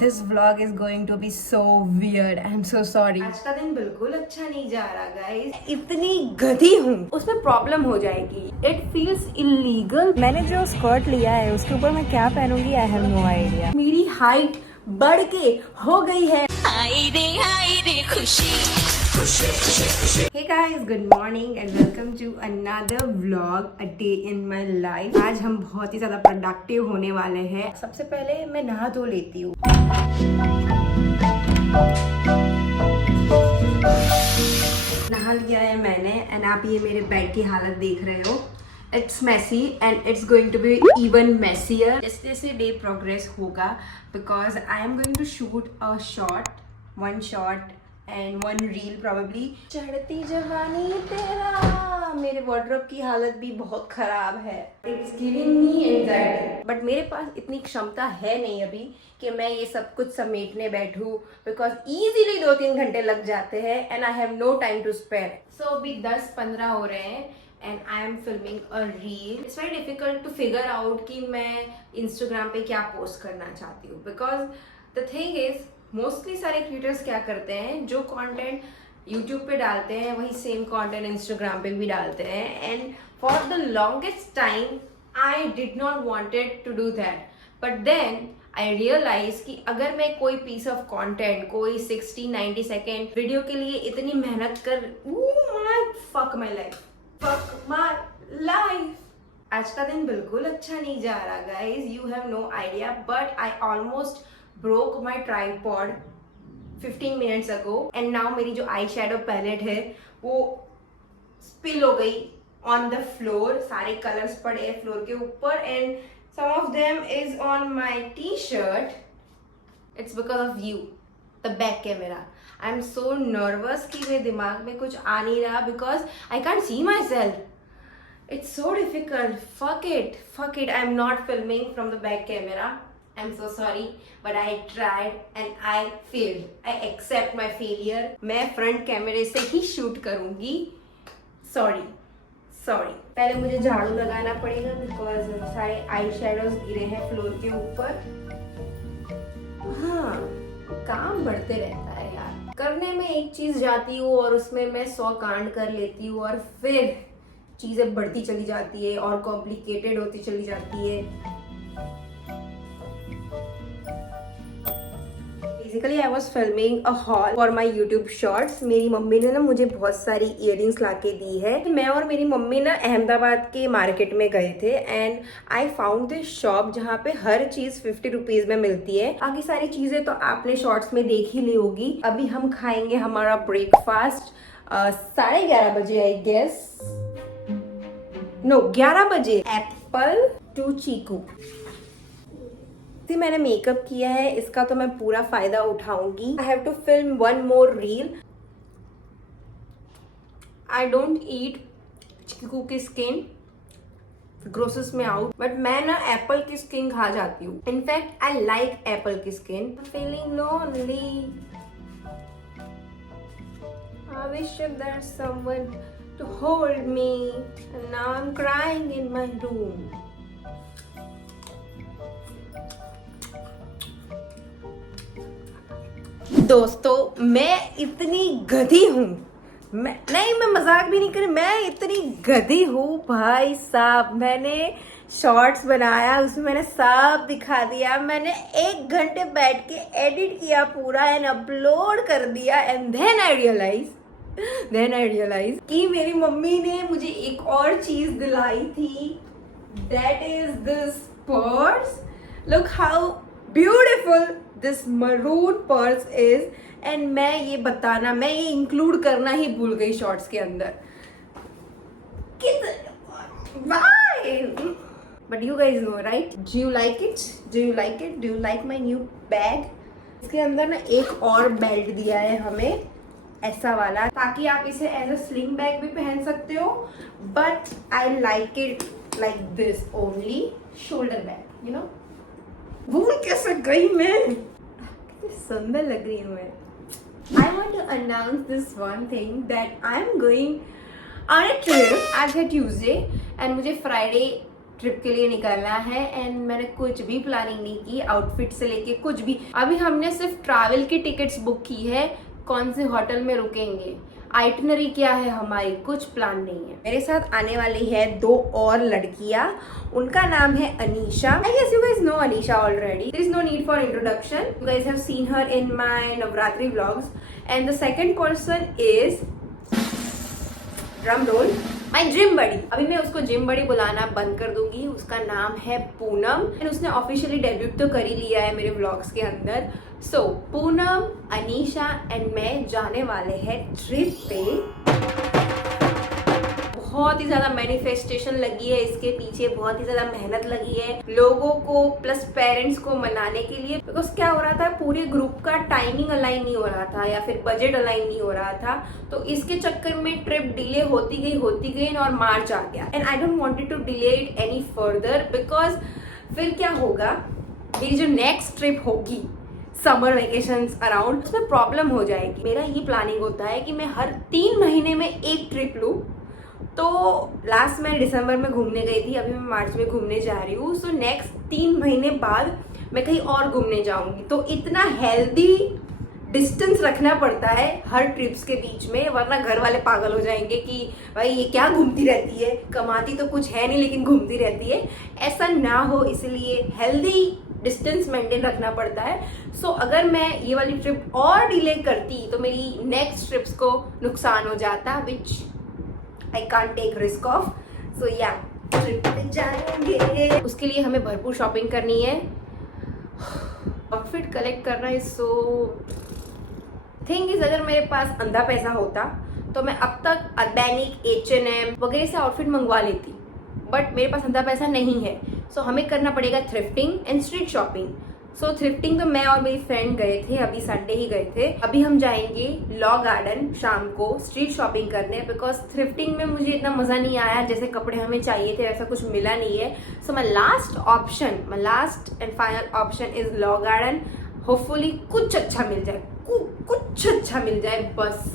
This vlog is going to be so weird. I'm so sorry. आज का दिन बिल्कुल अच्छा नहीं जा रहा गाइस। इतनी गधी हूँ, उसमें प्रॉब्लम हो जाएगी। It feels illegal। मैंने जो स्कर्ट लिया है उसके ऊपर मैं क्या पहनूंगी आई हैव नो आइडिया। मेरी हाइट बढ़ के हो गई है। हाय रे खुशी। Hey guys, good morning and welcome to another vlog, a day in my life। आज हम बहुत ही ज्यादा प्रोडक्टिव होने वाले हैं। सबसे पहले मैं नहा धो लेती हूँ। नहा लिया है मैंने एंड आप ये मेरे बेड की हालत देख रहे हो। It's messy and it's going to be even messier जैसे जैसे डे प्रोग्रेस होगा, because I am going to shoot a shot, one shot and one reel probably। चढ़ती जवानी तेरा, मेरे वार्डरोब की हालत भी बहुत खराब है। It's giving me anxiety। But मेरे पास इतनी क्षमता है नहीं अभी कि मैं ये सब कुछ समेटने बैठूं, because easily 2-3 घंटे लग जाते हैं and I have no time to spare। So अभी 10-15 हो रहे हैं and I am filming a reel। It's very difficult to figure out कि मैं Instagram पे क्या पोस्ट करना चाहती हूँ, because the thing is mostly सारे क्रिएटर्स क्या करते हैं, जो कंटेंट यूट्यूब पे डालते हैं वही सेम कंटेंट इंस्टाग्राम पे भी डालते हैं। And for the longest time I did not wanted to do that, but then I realize कि अगर मैं कोई पीस ऑफ कंटेंट, कोई 60-90 सेकेंड वीडियो के लिए इतनी मेहनत कर, फक माई लाइफ। आज का दिन बिल्कुल अच्छा नहीं जा रहा guys, you have no idea, but I almost broke my tripod 15 minutes ago and now मेरी जो आई शेडो पैलेट है वो स्पिल हो गई on the floor। सारे कलर्स पड़े हैं फ्लोर के ऊपर and some of them is on my t-shirt। It's because of you, the back camera। I'm so nervous कि मेरे दिमाग में कुछ आ नहीं रहा because I can't see myself। It's so difficult। Fuck it, I'm not filming from the back camera। I'm so sorry, but I tried and I failed। I accept my failure। मैं front कैमरे से ही shoot करूंगी। Sorry. पहले मुझे झाड़ू लगाना पड़ेगा because सारे आई शेडोज गिरे हैं फ्लोर के ऊपर। हाँ, काम बढ़ते रहता है यार। करने में एक चीज जाती हूँ और उसमें मैं 100 कांड कर लेती हूँ और फिर चीजें बढ़ती चली जाती है और कॉम्प्लिकेटेड होती चली जाती है। Basically, I was filming a haul for my YouTube shorts। मेरी मम्मी ने ना मुझे बहुत सारी इयररिंग्स लाके दी है। मैं और मेरी मम्मी ना अहमदाबाद के मार्केट में गए थे and I found this shop जहाँ पे हर चीज 50 रुपीज में मिलती है। बाकी सारी चीजें तो आपने शॉर्ट्स में देख ही ली होगी। अभी हम खाएंगे हमारा ब्रेकफास्ट 11:30 बजे आई गेस, नो 11 बजे। Apple to chikoo. मैंने मेकअप किया है, इसका तो मैं पूरा फायदा उठाऊंगी। I have to film one more reel. I don't eat chikoo की स्किन, ग्रोसेस में आउट, बट मैं ना एप्पल की स्किन खा जाती हूँ। इनफैक्ट आई लाइक एप्पल की skin. Feeling lonely, I wish there someone to hold me and now I am crying in my room. दोस्तों, मैं इतनी गधी हूँ, मैं मजाक भी नहीं कर रही, मैं इतनी गधी हूँ भाई साहब। मैंने शॉर्ट्स बनाया, उसमें मैंने सब दिखा दिया। मैंने 1 घंटे बैठ के एडिट किया पूरा एंड अपलोड कर दिया एंड देन आई रियलाइज कि मेरी मम्मी ने मुझे एक और चीज दिलाई थी। That is this purse. Look how beautiful this maroon purse is. And मैं ये इंक्लूड करना ही भूल गई शॉर्ट्स के अंदर। But you guys know right? Do you like it? Do you like my new bag? इसके अंदर ना एक और बेल्ट दिया है हमें, ऐसा वाला, ताकि आप इसे एज अ स्लिंग बैग भी पहन सकते हो। But I like it like this only, shoulder bag, you know. भूल कैसे गई मैं, कितनी सुंदर लग रही हूँ मैं। I want to announce this one thing that I am going on a trip as a Tuesday and मुझे Friday ट्रिप के लिए निकलना है एंड मैंने कुछ भी प्लानिंग नहीं की, आउटफिट से लेके कुछ भी। अभी हमने सिर्फ ट्रैवल की टिकट्स बुक की है, कौन से होटल में रुकेंगे, आइटनरी क्या है हमारी, कुछ प्लान नहीं है। मेरे साथ आने वाली है 2 और लड़कियां, उनका नाम है Anisha. I guess you guys know Anisha already, there is no need for introduction, you guys have seen her in my Navratri vlogs. And the second person is, drum roll, my gym buddy. अभी मैं उसको जिम बडी बुलाना बंद कर दूंगी, उसका नाम है पूनम एंड उसने ऑफिशियली डेब्यूट तो कर ही लिया है मेरे व्लॉग्स के अंदर। सो पूनम, अनीशा एंड मैं जाने वाले हैं ट्रिप पे। बहुत ही ज्यादा मैनिफेस्टेशन लगी है इसके पीछे, बहुत ही ज्यादा मेहनत लगी है लोगों को प्लस पेरेंट्स को मनाने के लिए। बिकॉज क्या हो रहा था, पूरे ग्रुप का टाइमिंग अलाइन नहीं हो रहा था या फिर बजट अलाइन नहीं हो रहा था, तो इसके चक्कर में ट्रिप डिले होती गई और मार्च आ गया। And I don't wanted to delay it any further, because फिर क्या होगा, मेरी जो नेक्स्ट ट्रिप होगी समर वेकेशंस अराउंड, उसमें प्रॉब्लम हो जाएगी। मेरा ये प्लानिंग होता है कि मैं हर 3 महीने में एक ट्रिप लूँ। तो लास्ट मैं दिसंबर में घूमने गई थी, अभी मैं मार्च में घूमने जा रही हूँ। सो नेक्स्ट 3 महीने बाद मैं कहीं और घूमने जाऊंगी। तो इतना हेल्दी डिस्टेंस रखना पड़ता है हर ट्रिप्स के बीच में, वरना घर वाले पागल हो जाएंगे कि भाई ये क्या घूमती रहती है, कमाती तो कुछ है नहीं लेकिन घूमती रहती है। ऐसा ना हो, इसलिए हेल्दी डिस्टेंस मेंटेन रखना पड़ता है। सो अगर मैं ये वाली ट्रिप और डिले करती तो मेरी नेक्स्ट ट्रिप्स को नुकसान हो जाता, विच I can't take risk of. So yeah, trip पे जाएंगे, उसके लिए हमें भरपूर शॉपिंग करनी है। आउटफिट कलेक्ट करना इज सो थिंग इज, अगर मेरे पास अंधा पैसा होता तो मैं अब तक अर्बैनिक, H&M वगैरह से आउटफिट मंगवा लेती, बट मेरे पास अंधा पैसा नहीं है। सो हमें करना पड़ेगा thrifting and street shopping. So thrifting तो मैं और मेरी फ्रेंड गए थे, अभी संडे ही गए थे। अभी हम जाएंगे लॉ गार्डन शाम को स्ट्रीट शॉपिंग करने, बिकॉज थ्रिफ्टिंग में मुझे इतना मजा नहीं आया, जैसे कपड़े हमें चाहिए थे वैसा कुछ मिला नहीं है। So my last and final option is law garden. Hopefully कुछ अच्छा मिल जाए, कुछ अच्छा मिल जाए बस।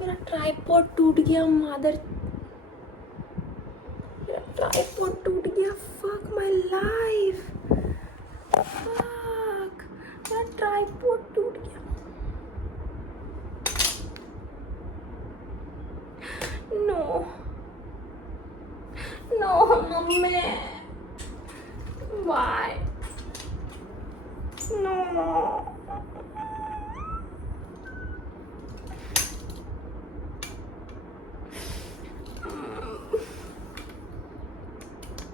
मेरा ट्राइपॉड टूट गया, मेरा ट्राइपॉड टूट गया। फक माय लाइफ, फक, मेरा ट्राइपॉड टूट गया। No mummy, why no.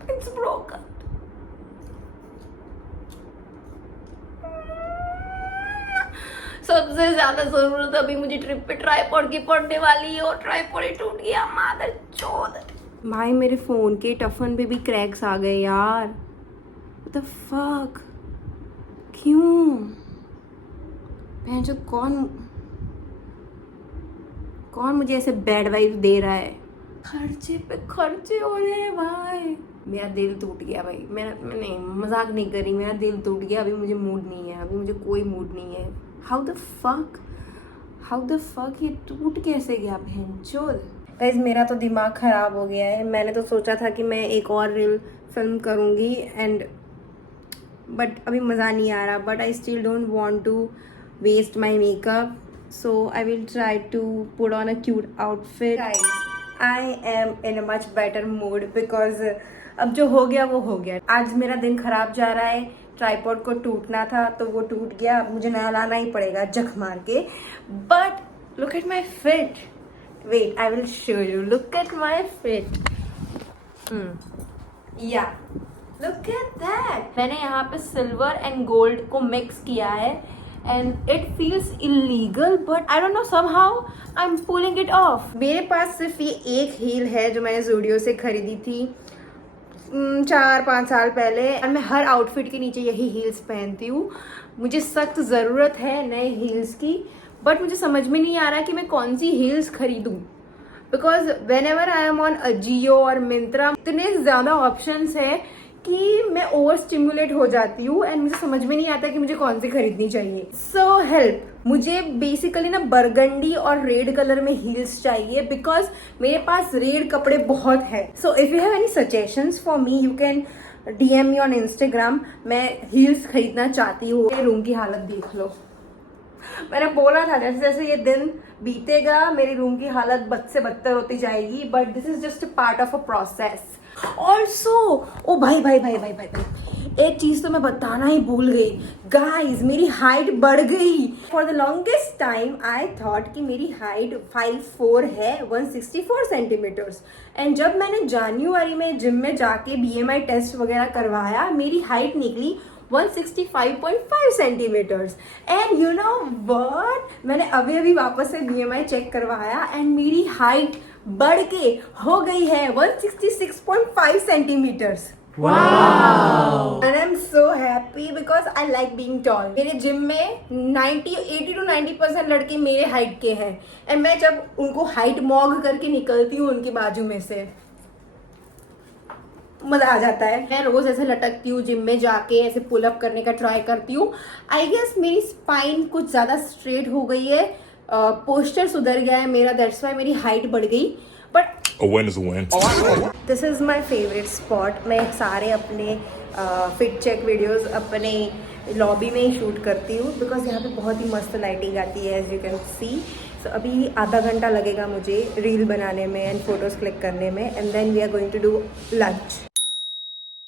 It's broken. सबसे ज्यादा जरूरत अभी मुझे ट्रिप पे ट्राइपॉड की पड़ने वाली है और ट्राइपॉड ही टूट गया, मादर चोद। भाई मेरे फोन के टफन पे भी क्रैक्स आ गए यार, What the fuck? क्यों? कौन मुझे ऐसे बैड वाइब दे रहा है? खर्चे पे खर्चे हो रहे हैं भाई। मेरा दिल टूट गया भाई, मैं नहीं मजाक नहीं कर रही, मेरा दिल टूट गया। अभी मुझे मूड नहीं है, अभी मुझे कोई मूड नहीं है। हाउ द फक ये टूट कैसे गया बहनचोद। गाइस मेरा तो दिमाग खराब हो गया है। मैंने तो सोचा था कि मैं एक और रील फिल्म करूँगी बट अभी मज़ा नहीं आ रहा। But I still don't want to waste my makeup, so I will try to put on a cute outfit. I am in a much better mood because अब जो हो गया वो हो गया। आज मेरा दिन खराब जा रहा है, ट्राइपॉड को टूटना था तो वो टूट गया, अब मुझे नया लाना ही पड़ेगा जख मार के। But look at my fit, wait I will show you, look at my fit. या लुक एट दैट, मैंने यहाँ पे सिल्वर एंड गोल्ड को मिक्स किया है and it feels illegal but I don't know, somehow I'm pulling it off। मेरे पास सिर्फ ये एक हील है जो मैंने ज़ूडियो से खरीदी थी 4-5 साल पहले, और मैं हर आउटफिट के नीचे यही हील्स पहनती हूँ। मुझे सख्त ज़रूरत है नए हील्स की, बट मुझे समझ में नहीं आ रहा कि मैं कौन सी हील्स खरीदूँ, because when ever I am on Ajio और मिंत्रा इतने ज़्यादा ऑप्शंस है कि मैं ओवर स्टिमुलेट हो जाती हूँ एंड मुझे समझ में नहीं आता कि मुझे कौन सी खरीदनी चाहिए. So help. मुझे बेसिकली ना बरगंडी और रेड कलर में हील्स चाहिए बिकॉज मेरे पास रेड कपड़े बहुत है. So if you have any suggestions for me you can DM me on Instagram. मैं हील्स खरीदना चाहती हूँ. मेरे रूम की हालत देख लो. मैंने बोला था जैसे जैसे ये दिन बीतेगा मेरी रूम की हालत बद से बदतर होती जाएगी, but this is just a part of a process. Also ओ भाई भाई भाई भाई भाई भाई एक चीज तो मैं बताना ही भूल गई. गाइज मेरी हाइट बढ़ गई. For the longest time I thought कि मेरी हाइट 5'4" है, 164 सेंटीमीटर्स. एंड जब मैंने जनवरी में जिम में जाके BMI टेस्ट वगैरह करवाया मेरी हाइट निकली 165.5 centimetres. And you know what, मैंने अभी अभी वापस से BMI चेक करवाया एंड मेरी हाइट बढ़ के हो गई है 166.5 centimetres. Wow! And I'm so happy because I like being tall. मेरे जिम में 80 to 90% लड़के मेरे हाइट के हैं एंड मैं जब उनको हाइट मॉग करके निकलती हूँ उनके बाजू में से मजा आ जाता है. मैं रोज ऐसे लटकती हूँ जिम में जाके ऐसे पुल अप करने का ट्राई करती हूँ. आई गेस मेरी स्पाइन कुछ ज्यादा स्ट्रेट हो गई है, पोस्चर सुधर गया है मेरा, दैट्स वाई मेरी हाइट बढ़ गई. But A win is a win. This is my favourite spot. मैं सारे अपने फिट चेक वीडियोस अपने लॉबी में ही शूट करती हूँ बिकॉज यहाँ पे बहुत ही मस्त लाइटिंग आती है एज यू कैन सी. सो अभी आधा घंटा लगेगा मुझे रील बनाने में एंड फोटोज क्लिक करने में and then we are going to do lunch.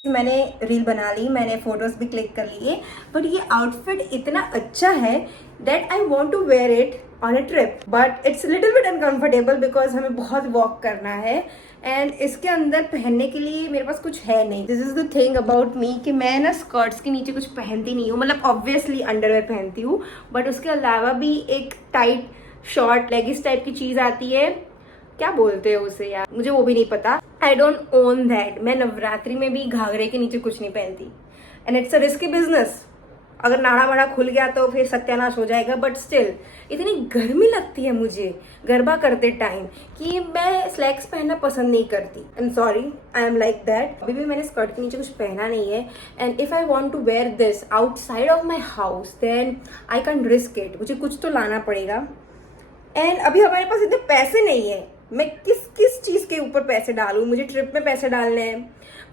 मैंने रील बना ली, मैंने फोटोज भी क्लिक कर लिए, बट ये आउटफिट इतना अच्छा है that I want to wear it on a trip. But it's little bit uncomfortable because हमें बहुत वॉक करना है एंड इसके अंदर पहनने के लिए मेरे पास कुछ है नहीं. This is the thing about me कि मैं ना स्कर्ट्स के नीचे कुछ पहनती नहीं हूँ. मतलब ऑब्वियसली अंडरवेयर पहनती हूँ बट उसके अलावा भी एक टाइट शॉर्ट लेगिस टाइप की चीज आती है, क्या बोलते हैं उसे यार, मुझे वो भी नहीं पता. I don't own that. मैं नवरात्रि में भी घाघरे के नीचे कुछ नहीं पहनती and it's a risky business. अगर नाड़ा वाड़ा खुल गया तो फिर सत्यानाश हो जाएगा. बट स्टिल इतनी गर्मी लगती है मुझे गरबा करते टाइम कि मैं स्लैक्स पहनना पसंद नहीं करती. I am sorry, I am like that. अभी भी मैंने स्कर्ट के नीचे कुछ पहना नहीं है and if I want to wear this outside of my house then I can risk it. मुझे कुछ तो लाना पड़ेगा एंड अभी हमारे पास इतने पैसे नहीं है. मैं किस किस चीज़ के ऊपर पैसे डालूं. मुझे ट्रिप में पैसे डालने हैं,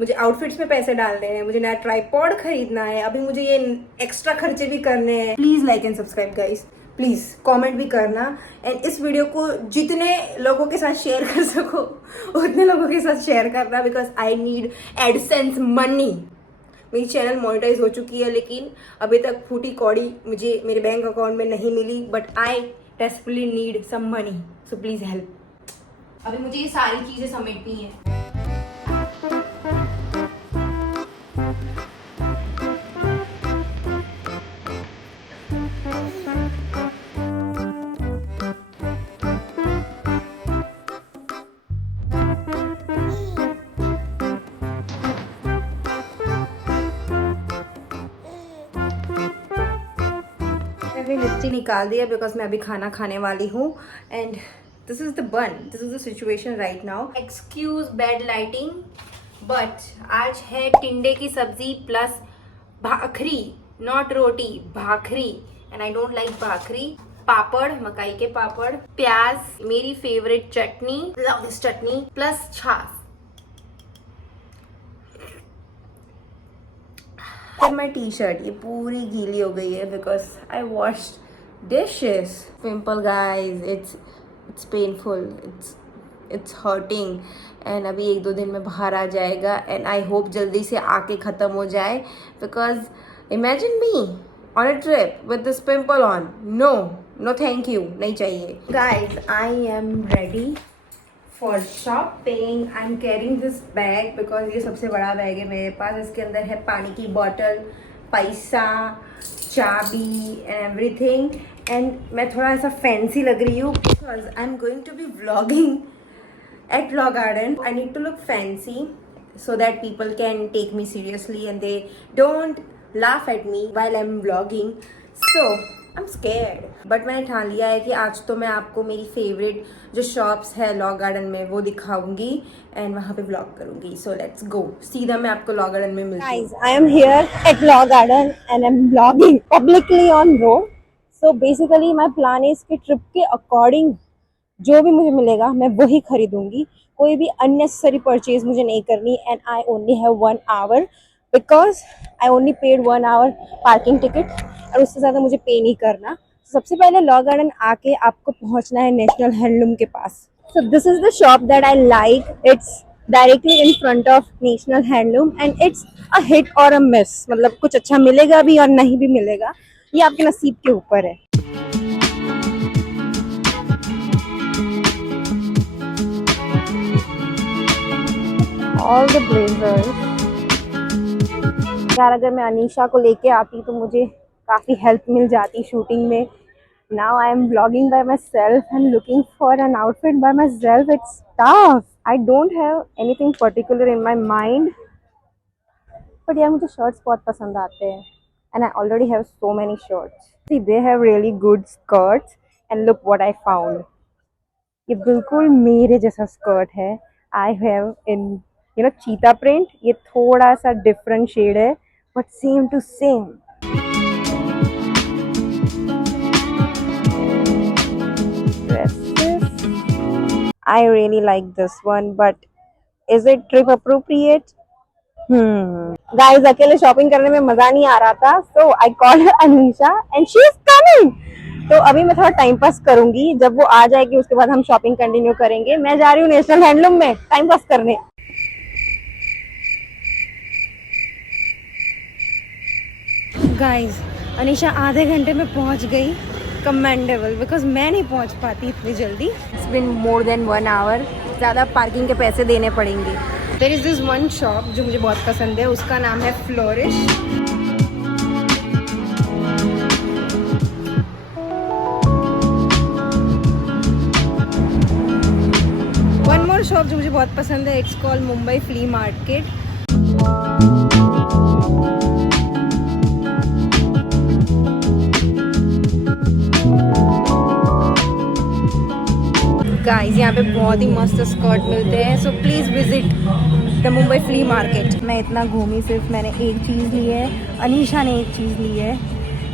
मुझे आउटफिट्स में पैसे डालने हैं, मुझे नया ट्राइपॉड खरीदना है, अभी मुझे ये एक्स्ट्रा खर्चे भी करने हैं. Please like and subscribe guys, please comment भी करना एंड इस वीडियो को जितने लोगों के साथ शेयर कर सको उतने लोगों के साथ शेयर करना because I need AdSense money. मेरी चैनल मोनेटाइज हो चुकी है लेकिन अभी तक फूटी कौड़ी मुझे मेरे बैंक अकाउंट में नहीं मिली. But I desperately need some money, so please help. अभी मुझे ये सारी चीजें समेटनी है. मैंने लिपस्टिक निकाल दिया बिकॉज मैं अभी खाना खाने वाली हूँ and this is the bun, this is the situation right now. Excuse bad lighting, but आज है टिंडे की सब्जी plus bhakri, not roti, bhakri. And I don't like bhakri. पापड़, मकाई के पापड़, प्याज, मेरी favourite chutney, love this chutney, plus छाछ. फिर मैं टी शर्ट ये पूरी गीली हो गई है because I washed dishes. Pimple guys, it's painful, it's hurting and अभी 1-2 दिन में बाहर आ जाएगा and I hope जल्दी से आके ख़त्म हो जाए because imagine me on a trip with this pimple on. No thank you, नहीं चाहिए. Guys, I am ready for shopping. I'm carrying this bag because ये सबसे बड़ा बैग है मेरे पास. इसके अंदर है पानी की बॉटल, पैसा, चाबी एंड एवरीथिंग. एंड मैं थोड़ा ऐसा फैंसी लग रही हूँ because I am going to be vlogging at Law Garden. I need to look fancy so that people can take me seriously and they don't laugh at me while I'm vlogging. So I'm scared. But मैंने ठान लिया है कि आज तो मैं आपको मेरी फेवरेट जो शॉप्स है लॉ गार्डन में वो दिखाऊंगी एंड वहाँ पे व्लॉग करूंगी. So let's go. सीधा मैं आपको लॉ गार्डन में मिलती हूँ. Guys, I am here at Law Garden and I'm vlogging publicly on road. So basically my plan is कि trip के according जो भी मुझे मिलेगा मैं वही खरीदूंगी. कोई भी unnecessary purchase मुझे नहीं करनी and I only have 1 hour because I only paid 1 hour parking ticket और उससे ज़्यादा मुझे पे नहीं करना. सबसे पहले लॉ गार्डन आके आपको पहुंचना है नेशनल हैंडलूम के पास. So this is the shop that I like. It's directly in front of National Handloom and it's a hit or a miss. मतलब कुछ अच्छा मिलेगा भी और नहीं भी मिलेगा, ये आपके नसीब के ऊपर है. All the blazers. यार अगर मैं अनीशा को लेके आती तो मुझे काफ़ी हेल्प मिल जाती शूटिंग में. Now I am vlogging by myself and looking for an outfit by myself. It's tough. I don't have anything particular in my mind. But यार मुझे shirts बहुत पसंद आते हैं. And I already have so many shirts. See, they have really good skirts. And look what I found. ये बिल्कुल मेरे जैसा skirt है. I have in cheetah print. ये थोड़ा सा different shade है. But same to same. I really like this one, but is it trip appropriate? Guys, अकेले शॉपिंग करने में मजा नहीं आ रहा था, so I called Anisha and she is coming. तो अभी मैं थोड़ा टाइम पास करूंगी. जब वो आ जाएगी उसके बाद हम शॉपिंग कंटिन्यू करेंगे. मैं जा रही हूँ नेशनल हैंडलूम में टाइम पास करने. Guys, अनीशा आधे घंटे में पहुंच गई. कमेंडेबल बिकॉज मैं नहीं पहुंच पाती इतनी जल्दी. It's been more than 1 hour. ज़्यादा पार्किंग के पैसे देने पड़ेंगे. There is this one shop जो मुझे बहुत पसंद है. उसका नाम है फ्लोरिश. वन मोर शॉप जो मुझे बहुत पसंद है. It's called Mumbai flea market. Guys यहाँ पे बहुत ही मस्त स्कर्ट मिलते हैं. So please visit the Mumbai flea market. मैं इतना घूमी, सिर्फ मैंने एक चीज़ ली है. अनीशा ने एक चीज़ ली है.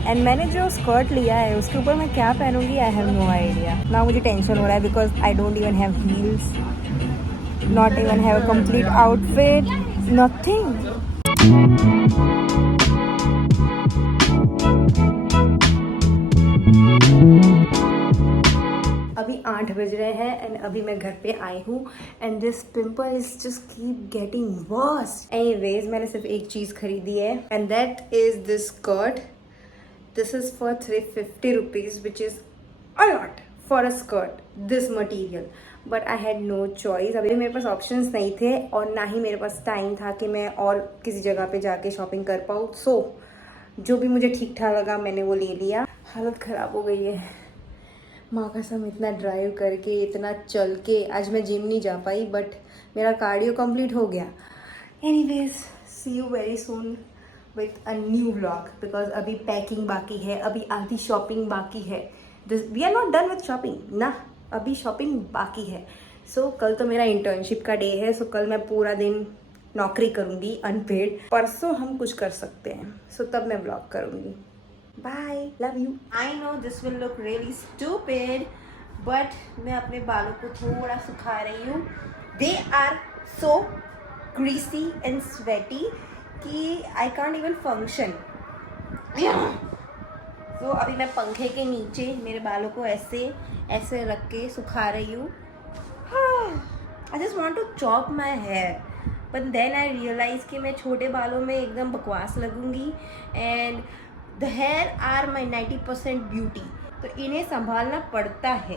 एंड मैंने जो स्कर्ट लिया है उसके ऊपर मैं क्या पहनूंगी आई हैव नो आइडिया. ना मुझे टेंशन हो रहा है because I don't even have heels, not even have a complete outfit, nothing. अभी 8 बज रहे हैं एंड अभी मैं घर पे आई हूँ and this pimple is just keep getting worse. Anyways मैंने सिर्फ एक चीज़ खरीदी है and that is this skirt. This is for 350 rupees which is a lot for a skirt this material. But I had no choice. अभी मेरे पास options नहीं थे और ना ही मेरे पास टाइम था कि मैं और किसी जगह पे जाके शॉपिंग कर पाऊँ. सो जो भी मुझे ठीक ठाक लगा मैंने वो ले लिया. हालत ख़राब हो गई है माँ कसम. इतना ड्राइव करके, इतना चल के आज मैं जिम नहीं जा पाई बट मेरा कार्डियो कंप्लीट हो गया. Anyways see you very soon with a new vlog because अभी पैकिंग बाकी है, अभी आधी शॉपिंग बाकी है. We are not done with shopping ना, अभी शॉपिंग बाकी है. सो कल तो मेरा इंटर्नशिप का डे है. सो कल मैं पूरा दिन नौकरी करूँगी अनपेड. परसों हम कुछ कर सकते हैं. सो तब मैं व्लॉग करूँगी. Bye, love you. I know this will look really stupid, but मैं अपने बालों को थोड़ा सुखा रही हूँ. They are so greasy and sweaty कि I can't even function. So अभी मैं पंखे के नीचे मेरे बालों को ऐसे रख के सुखा रही हूँ. I just want to chop my hair. But then I realized कि मैं छोटे बालों में एकदम बकवास लगूंगी and the hair are my 90% beauty. तो इन्हें संभालना पड़ता है.